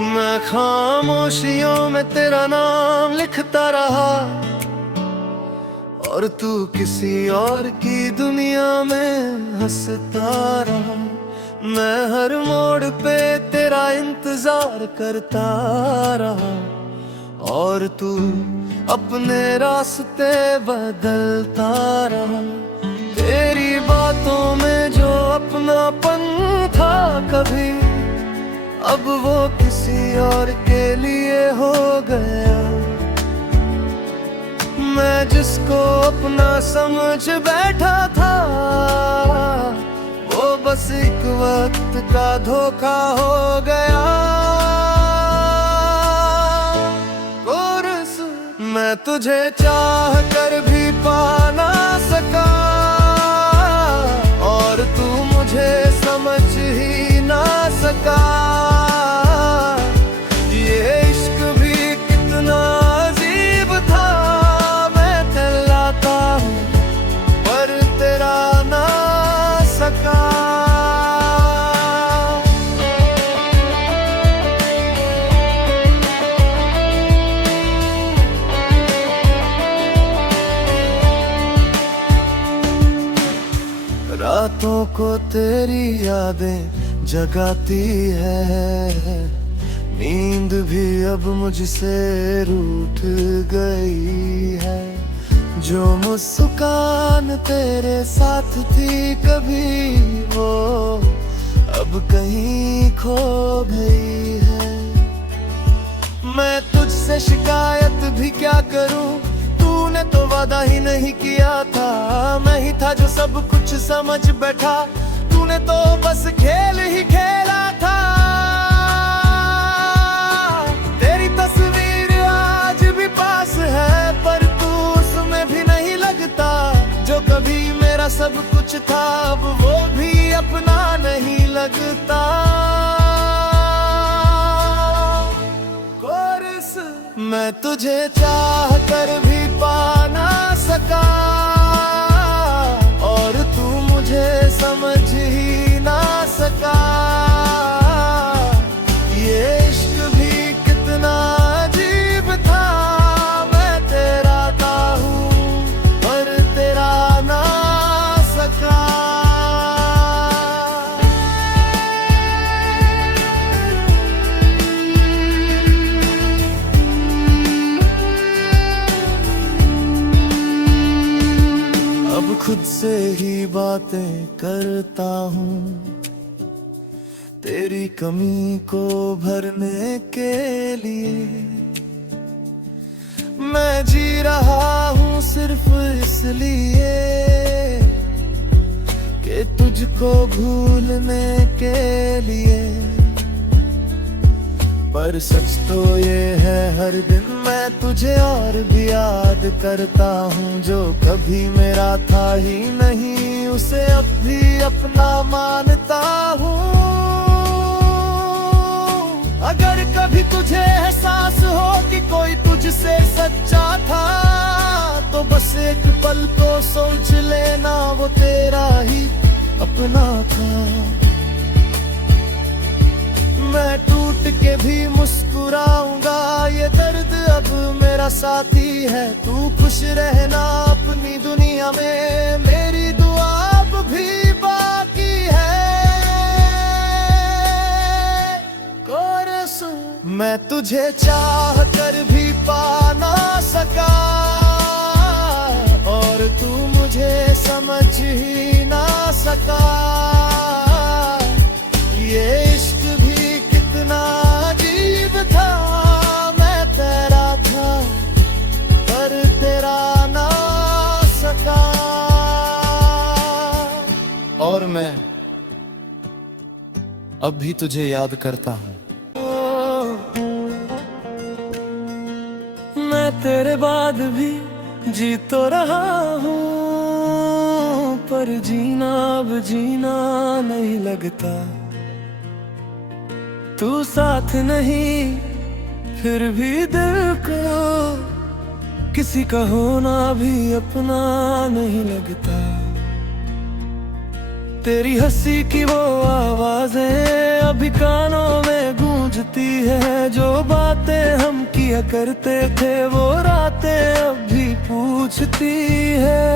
मैं खामोशियों में तेरा नाम लिखता रहा और तू किसी और की दुनिया में हंसता रहा। मैं हर मोड़ पे तेरा इंतजार करता रहा और तू अपने रास्ते बदलता रहा। तेरी बातों में जो अपनापन था कभी, अब वो किसी और के लिए हो गया। मैं जिसको अपना समझ बैठा था, वो बस एक वक्त का धोखा हो गया। कोरस मैं तुझे चाह कर भी पा ना सका और तू मुझे समझ ही ना सका। रातों को तेरी यादें जगाती है, नींद भी अब मुझसे रूठ गई है। जो मुस्कान तेरे साथ थी कभी, वो अब कहीं खो गई है। मैं तुझसे शिकायत भी क्या करूं, तूने तो वादा ही नहीं किया था। मैं ही था जो सब कुछ समझ बैठा, तूने तो बस खेल ही खेला था। तेरी तस्वीर आज भी पास है, पर तू उसमें भी नहीं लगता। जो कभी मेरा सब कुछ था, अब वो भी अपना नहीं लगता। कोरस मैं तुझे चाह कर भी पा ना सका और तू मुझे समझ ही ना सका। ये इश्क भी कितना अजीब था, मैं तेरा था हूँ पर तेरा ना सका। खुद से ही बातें करता हूँ तेरी कमी को भरने के लिए। मैं जी रहा हूँ सिर्फ इसलिए कि तुझको भूलने के लिए। पर सच तो ये है हर दिन मैं तुझे और भी याद करता हूँ। जो कभी मेरा था ही नहीं, उसे अब भी अपना मानता हूँ। अगर कभी तुझे एहसास हो कि कोई तुझसे सच्चा था, तो बस एक पल को सोच लेना, वो तेरा ही अपना था। मैं टूट के भी मुस्कुराऊंगा, ये दर्द अब मेरा साथी है। तू खुश रहना अपनी दुनिया में, मेरी दुआ अब भी बाकी है। कोरस मैं तुझे चाह कर भी पा ना सका और तू मुझे समझ ही ना सका। ये इश्क भी कितना अजीब था, मैं तेरा था पर तेरा ना सका। और मैं अब भी तुझे याद करता हूँ। मैं तेरे बाद भी जी तो रहा हूँ, पर जीना अब जीना नहीं लगता। तू साथ नहीं फिर भी दिल को किसी का होना भी अपना नहीं लगता। तेरी हंसी की वो आवाजें अभी कानों में गूंजती है, किया करते थे वो रातें अब भी पूछती है।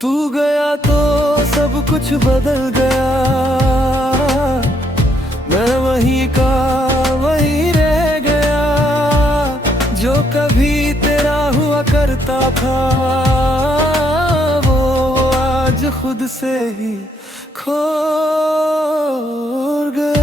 तू गया तो सब कुछ बदल गया, मैं वहीं का वहीं रह गया। जो कभी तेरा हुआ करता था वो आज खुद से ही खो गए।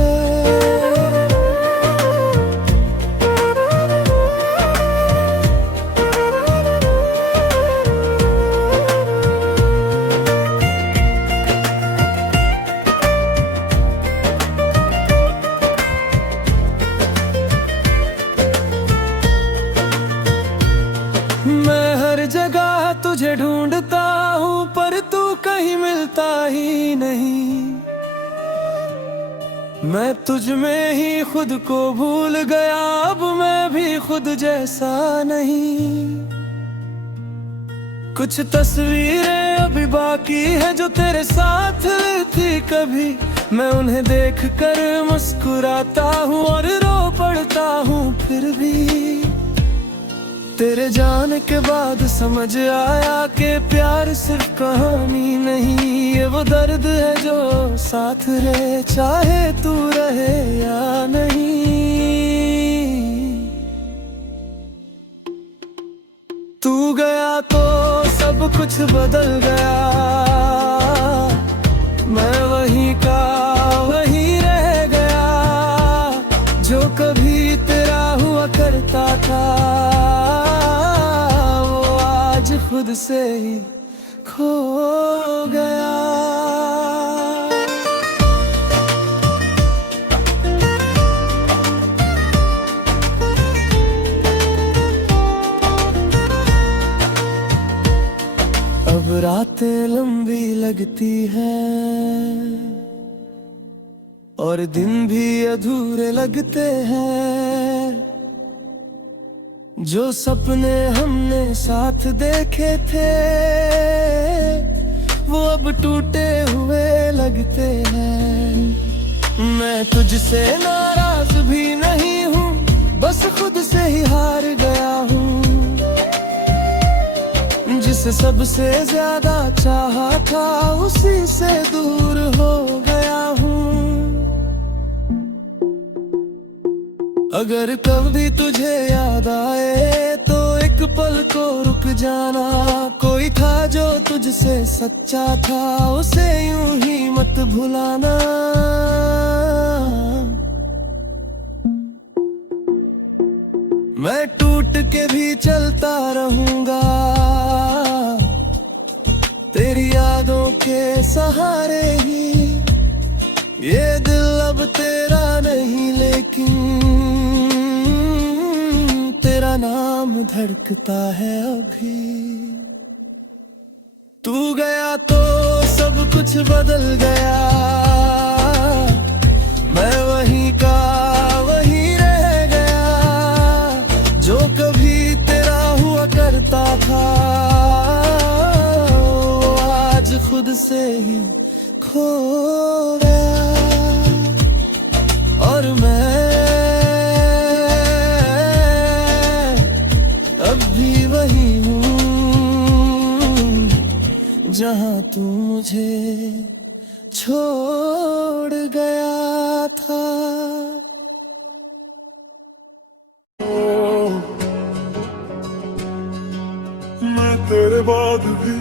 मैं हर जगह तुझे ढूंढता हूँ पर तू कहीं मिलता ही नहीं। मैं तुझ में ही खुद को भूल गया, अब मैं भी खुद जैसा नहीं। कुछ तस्वीरें अभी बाकी है जो तेरे साथ थी कभी, मैं उन्हें देख कर मुस्कुराता हूँ और रो पड़ता हूँ। फिर भी तेरे जाने के बाद समझ आया कि प्यार सिर्फ कहानी नहीं, ये वो दर्द है जो साथ रहे चाहे तू रहे या नहीं। तू गया तो सब कुछ बदल गया, मैं वहीं का वहीं रह गया। जो कभी तेरा हुआ करता था खुद से ही खो गया। अब रातें लंबी लगती हैं और दिन भी अधूरे लगते हैं। जो सपने हमने साथ देखे थे वो अब टूटे हुए लगते हैं। मैं तुझसे नाराज भी नहीं हूँ, बस खुद से ही हार गया हूँ। जिसे सबसे ज्यादा चाहा था उसी से दूर हो गया हूँ। अगर कभी तुझे याद आए तो एक पल को रुक जाना। कोई था जो तुझसे सच्चा था उसे यूं ही मत भुलाना। मैं टूट के भी चलता रहूंगा तेरी यादों के सहारे ही। ये दिल अब तेरा नहीं लेकिन तेरा नाम धड़कता है अभी। तू गया तो सब कुछ बदल गया, मैं वहीं का वहीं रह गया। जो कभी तेरा हुआ करता था वो आज खुद से ही खो गया। और मैं अब भी वही हूँ जहाँ तू मुझे छोड़ गया था। मैं तेरे बाद भी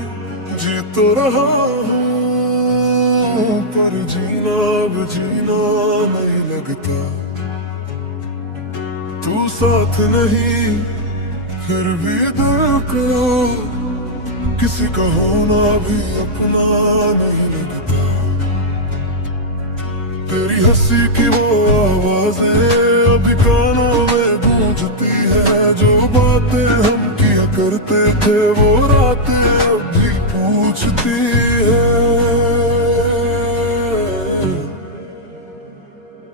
जी तो रहा हूँ पर जीना अब जीना नहीं लगता। तू साथ नहीं फिर भी दिल को किसी का होना भी अपना नहीं लगता। तेरी हंसी की वो आवाजें अभी कानों में गूंजती है। जो बातें हम किया करते थे वो रातें अब भी पूछती है।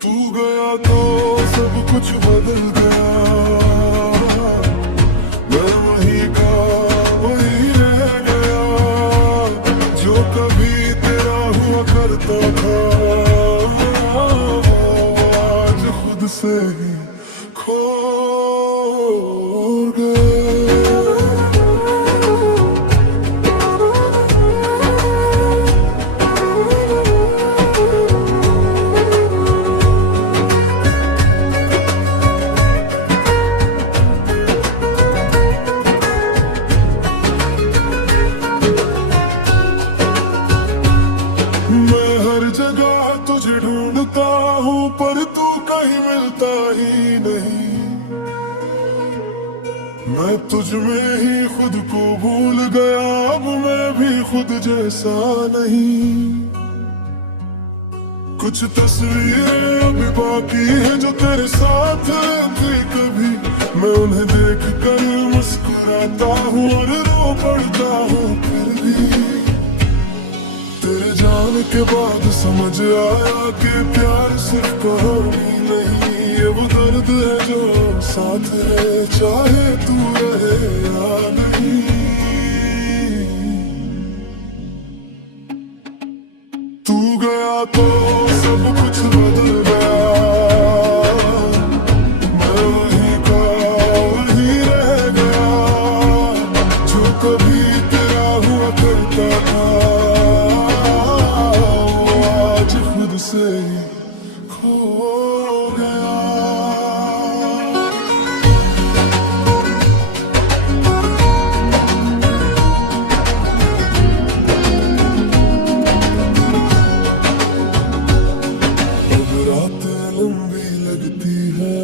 तू गया तो सब कुछ बदल गया, मैं वहीं का वहीं रह गया। जो कभी तेरा हुआ करता था वो आज खो गए। मैं हर जगह तुझे ढूंढता हूँ पर तू कहीं मिलता ही नहीं। मैं तुझ में ही खुद को भूल गया, अब मैं भी खुद जैसा नहीं। कुछ तस्वीरें अभी बाकी हैं जो तेरे साथ थी कभी, मैं उन्हें देख कर मुस्कुराता हूँ और रो पड़ता हूँ। फिर भी तेरे जाने के बाद समझ आया कि प्यार सिर्फ कहानी नहीं, ये वो दर्द है जो साथ है चाहे तू रहे या नहीं। तू गया तो सब कुछ बदल गया, मैं वहीं का वहीं रह गया। जो कभी तेरा हुआ करता था खुद से खो गया। अब रातें लंबी लगती है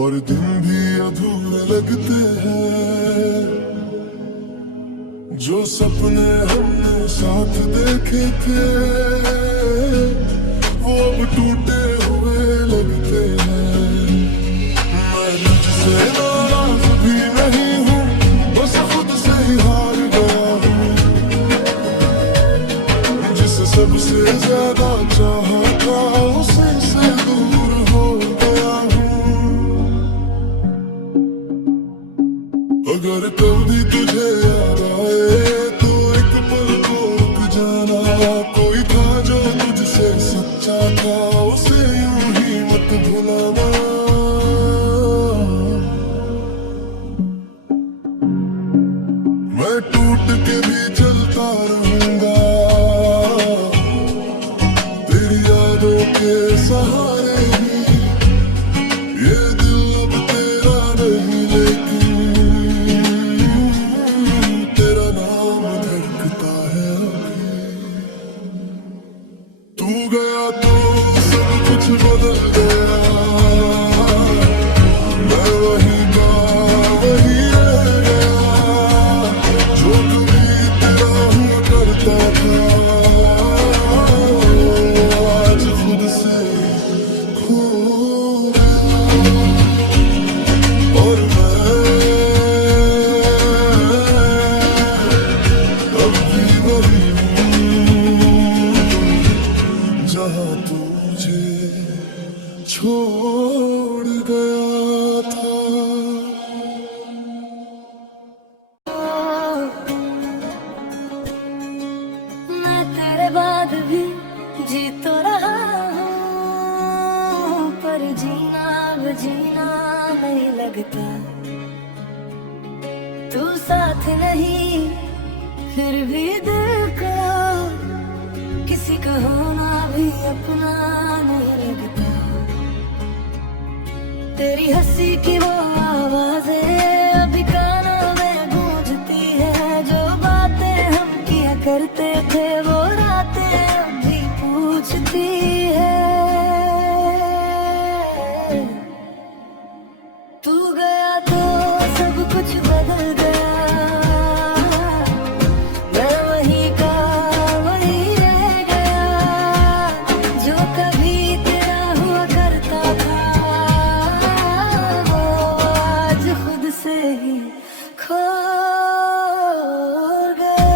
और दिन भी अधूरे लगते हैं। जो सपने हमने साथ देखे थे वो अब टूटे हुए लगते हैं। मैं तुझसे नाराज भी नहीं हूँ, बस खुद से ही हार गया हूँ। जिसे सबसे ज्यादा चाहा था उसी से दूर हो गया हूँ। अगर कभी तुझे याद आए तो एक पल को रुक जाना। कोई था जो तुझसे सच्चा था, उसे यूं ही मत भुलाना। मैं टूट के भी चलता रहूंगा तेरी यादों के सहारे ही। ये दिल अब तेरा नहीं लेकिन तेरा नाम धड़कता है अभी। तू गया तो सब कुछ बदल गया, मैं वहीं का वहीं रह गया। जो कभी तेरा हुआ करता था आज खुद से खो गया। और मैं अब भी वही हूँ जहाँ तुझे छोड़ गया था। मैं तेरे बाद भी जी तो रहा हूँ, पर जीना अब जीना नहीं लगता। तू साथ नहीं फिर भी दिल का किसी का होना भी अपना नहीं लगता। तेरी हंसी की वो आवाज़ें अभी कानों में गूंजती है। जो बातें हम किया करते थे वो रातें अभी पूछती है। तू गया तो सब कुछ बदल गया, मैं वहीं का वहीं रह गया। जो कभी तेरा हुआ करता था वो आज खुद से ही खो गया।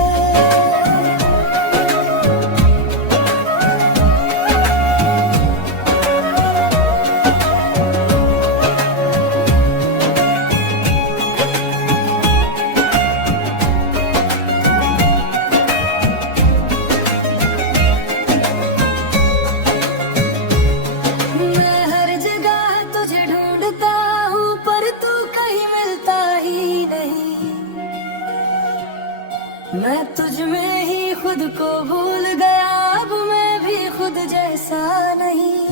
को भूल गया अब मैं भी खुद जैसा नहीं।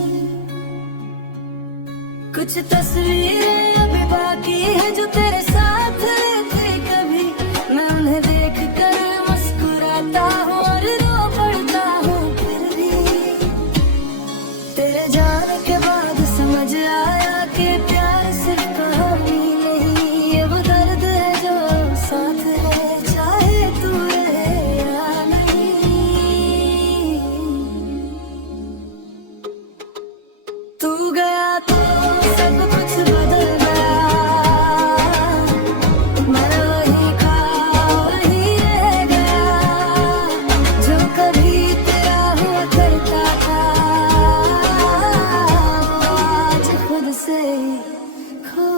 कुछ तस्वीरें अभी बाकी है जो तेरे साथ थी कभी, मैं उन्हें देख कर मुस्कुराता हूँ और रो पड़ता हूँ। फिर भी तेरे जाने के बाद समझ आया कि प्यार सिर्फ कहानी नहीं, ये वो दर्द है जो साथ है चाहे तू रहे या नहीं। तू गया तो सब कुछ बदल गया, मैं वही का वही रह गया, जो कभी तेरा हुआ करता था आज खुद से खो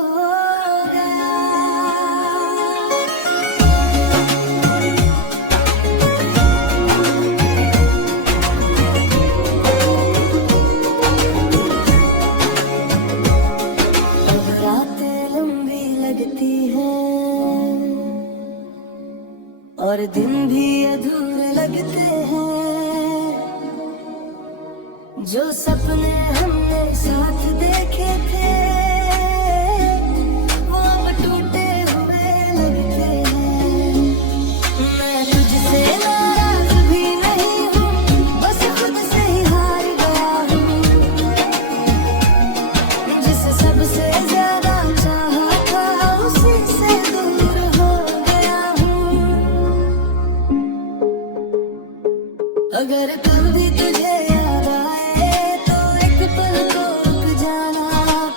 गया। अब रातें लंबी लगती हैं और दिन भी अधूरे लगते हैं, जो सपने हमने साथ देखे थे वो अब टूटे हुए लगते हैं। मैं तुझसे नाराज भी नहीं हूँ, बस खुद से ही हार गया हूँ, जिसे सबसे ज्यादा चाहा था उसी से दूर हो गया हूँ। अगर कभी तुझे याद आए तो एक पल को रुक जाना,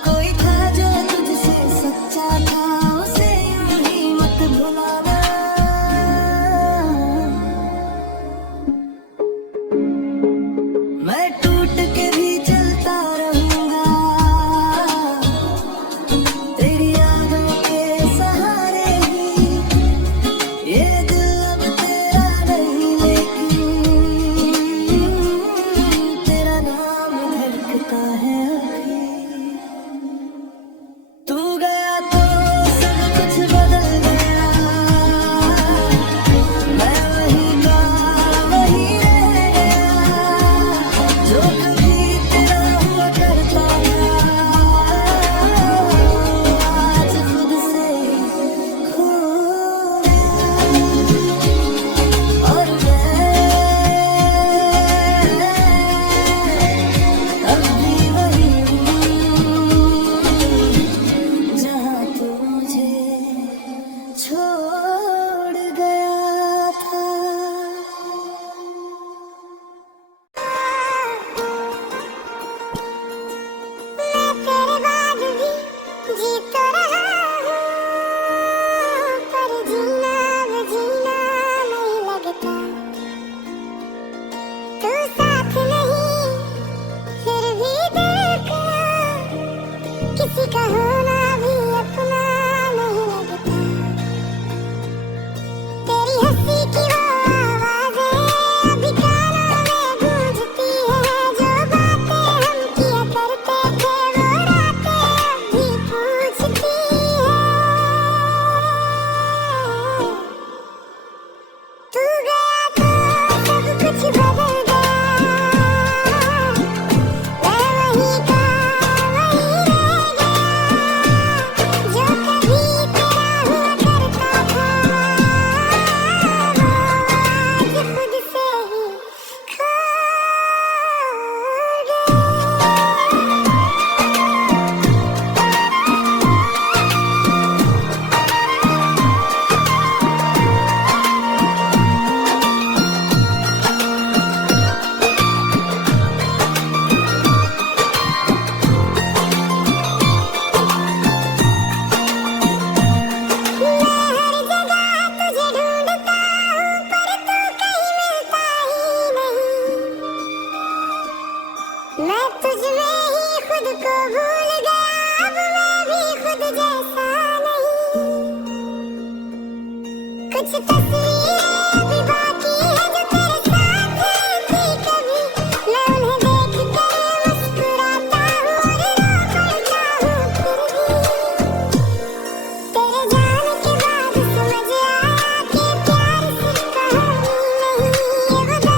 कोई था जो तुझसे सच्चा था उसे यूं ही मत भुलाना। मैं टूट के भी चलता रहूंगा, तेरी यादों के सहारे ही, ये दिल अब तेरा नहीं लेकिन तेरा नाम धड़कता है अभी। तू गया तो सब कुछ बदल गया, मैं वही का वही रह गया, जो कभी तेरा हुआ करता था आज खुद से खो गया। और मैं अब भी वही हूँ जहाँ तू मुझे छोड़ गया था। मैं तेरे बाद भी जी तो रहा हूँ, पर जीना अब जीना नहीं लगता। तू साथ नहीं फिर भी दिल का, किसी का होना भी अपना नहीं लगता। तेरी हंसी की वो आवाज़ें अभी कानों में गूंजती है, जो बातें हम किया करते थे वो रातें अभी पूछती है। तू गया तो सब कुछ बदल गया, मैं वही का वही रह गया, जो कभी तेरा हुआ करता था आज खुद से ही खो मैं तुझ में ही खुद को भूल गया, अब मैं भी खुद जैसा नहीं। कुछ तस्वीरें अभी बाकी है जो तेरे साथ थी कभी, मैं उन्हें देख कर मुस्कुराता हूँ और रो पड़ता हूँ। फिर भी तेरे जाने के बाद समझ आया कि प्यार सिर्फ कहानी नहीं, ये वो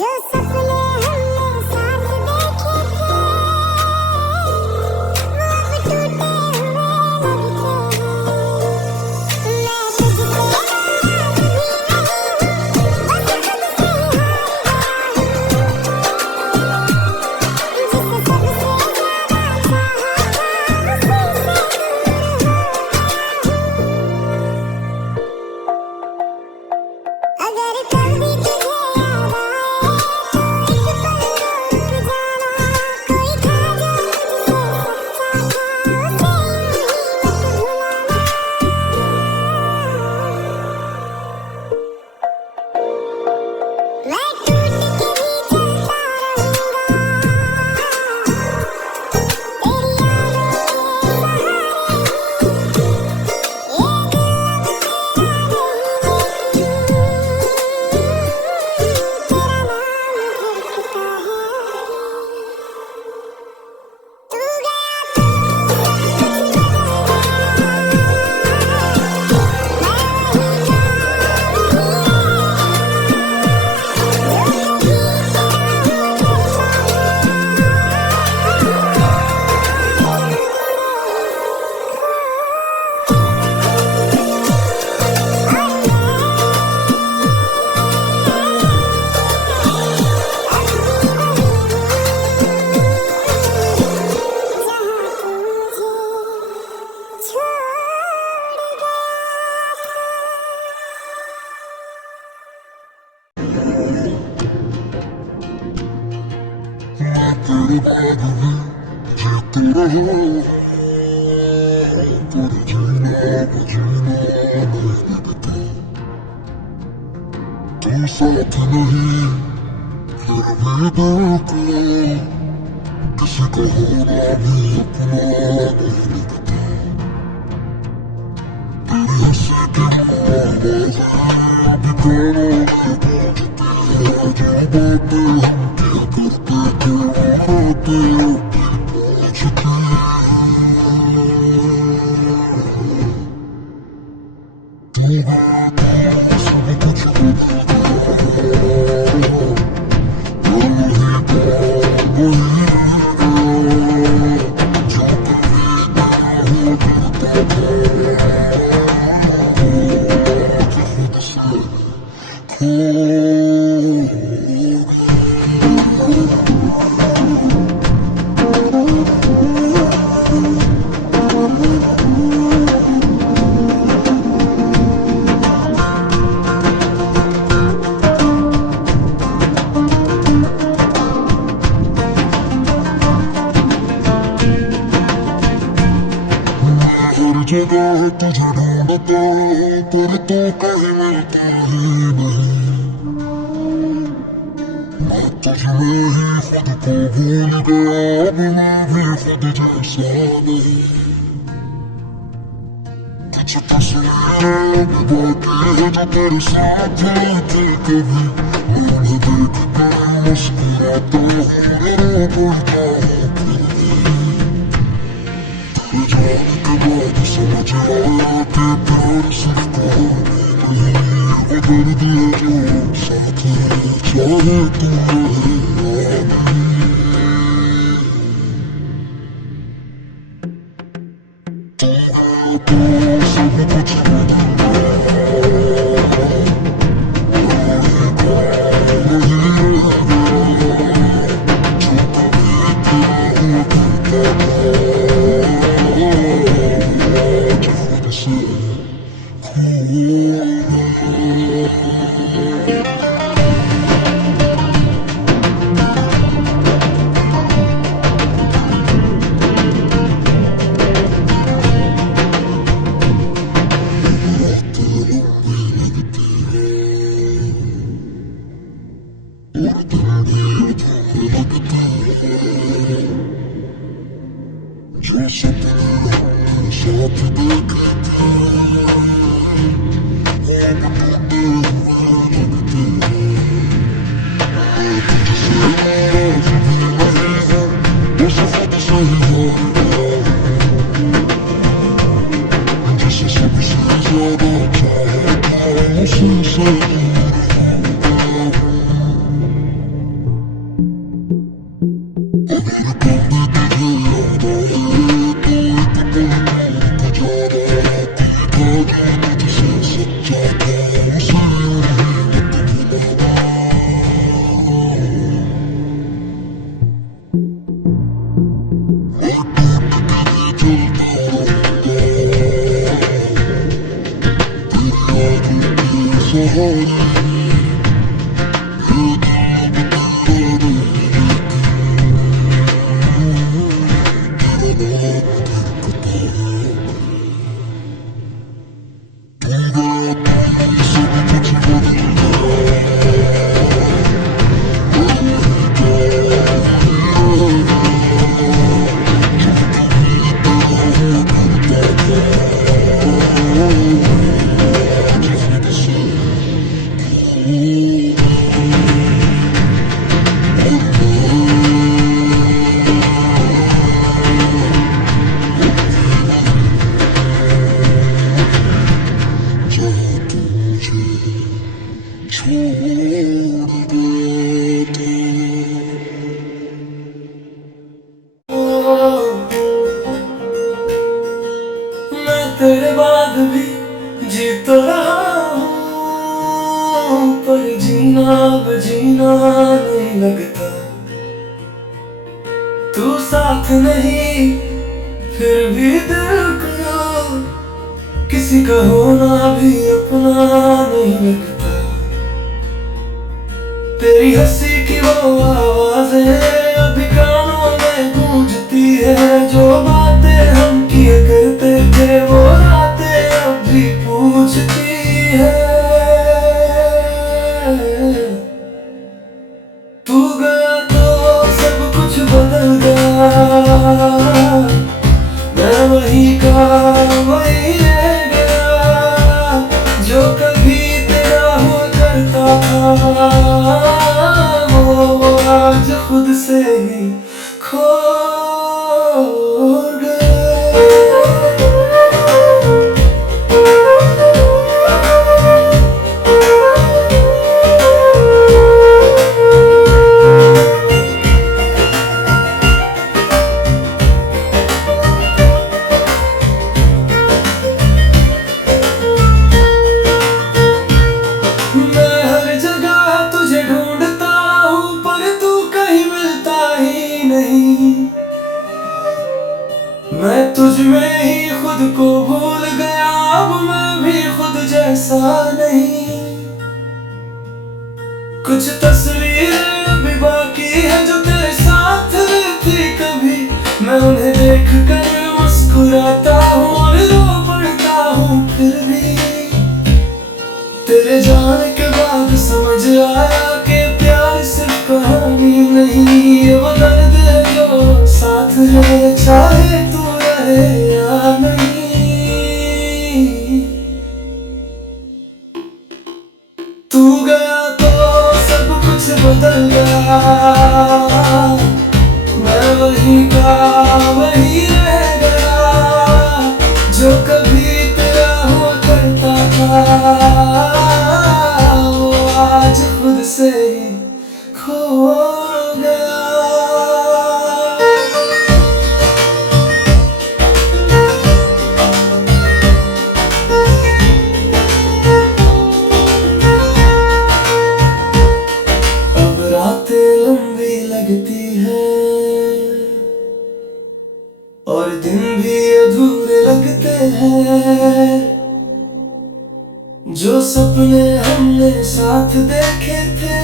जो सपने हमने साथ देखे थे वो अब टूटे हुए लगते हैं। मैं तुझसे नाराज भी नहीं हूँ, बस तुझसे हार गया हूँ। जिसे सबसे ज्यादा चाहा था उसी से दूर हो। अगर कभी तुझे याद आए तो एक पल रुक जाना, कोई था जो मुझसे सच्चा था उसे यूं ही मत भुलाना। मैं टूट के भी चलता तू साथ नहीं फिर भी दिल को किसी को होना भी अपना नहीं लगता। तेरी हंसी की आवाज़ अभी कानों में गूंजती है, जो बातें हम क्या करते थे वो रातें पूछती तू है सब कुछ जगह तुझे ढूंढता पर तू कहीं मिलती ही नहीं। मैं तुझ में ही खुद को भूल गया, अब मैं भी खुद जैसा नहीं। कुछ तस्वीरें बाकी है जो तेरे साथ नहीं थी कभी। मैं उन्हें देख कर मुस्कुराता हूँ, रो पड़ता हूँ बाद समझ आया कि प्यार सिर्फ कहानी नहीं, वो दर्द है जो साथ चाहे तू रहे तू है तो सब कुछ मैं तेरे बाद भी जी तो रहा हूँ, पर जीना अब जीना नहीं लगता। तू साथ नहीं फिर भी दिल को किसी का होना भी अपना नहीं लगता। तेरी हंसी की वो आवाजें अभी कानों में गूंजती है, जो बातें हम किए करते थे वो रातें अभी पूछती है। तू गया तो सब कुछ बदल गया, मैं वही का वही रह गया, जो कभी तेरा हुआ करता था वो आज खुद से ही खो मैं तुझ में ही खुद को भूल गया, अब मैं भी खुद जैसा नहीं। कुछ तस्वीरें अभी बाकी है जो तेरे साथ थी कभी, मैं उन्हें देख कर मुस्कुराता हूँ और रो पड़ता हूँ। फिर भी तेरे जाने के बाद समझ आया कि प्यार सिर्फ कहानी नहीं, ये वो दर्द है जो साथ है चाहे तू या नहीं। तू गया तो सब कुछ बदल गया, मैं वही का वही रह गया, जो कभी तेरा हुआ करता था वो आज खुद से ही खो गया। लंबी लगती है और दिन भी अधूरे लगते हैं, जो सपने हमने साथ देखे थे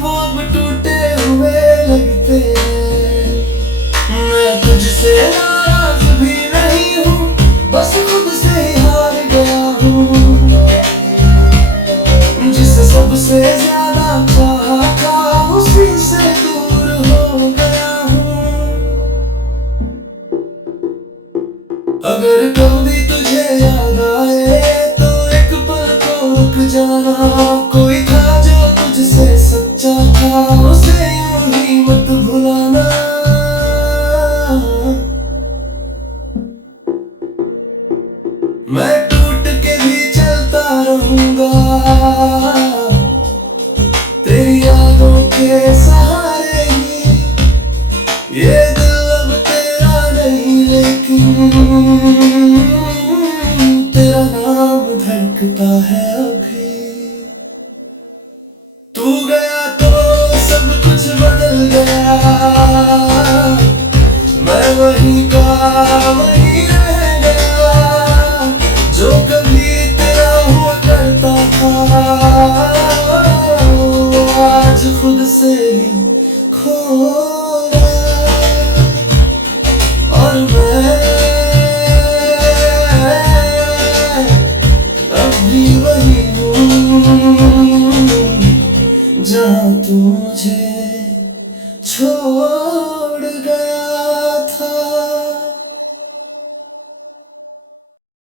वो अब टूटे हुए लगते हैं। मैं तुझसे नाराज भी नहीं हूँ, बस खुद से ही हार गया हूँ, जिसे सबसे ज्यादा चाहा था उसी से दूर हो गया हूँ। अगर कभी तुझे याद आए तो एक पल को रुक जाना, कोई था जो तुझसे सच्चा था उसे यूं ही मत भुलाना। मैं टूट के भी चलता रहूंगा तेरी यादों के सहारे ही, ये दिल अब तेरा नहीं लेकिन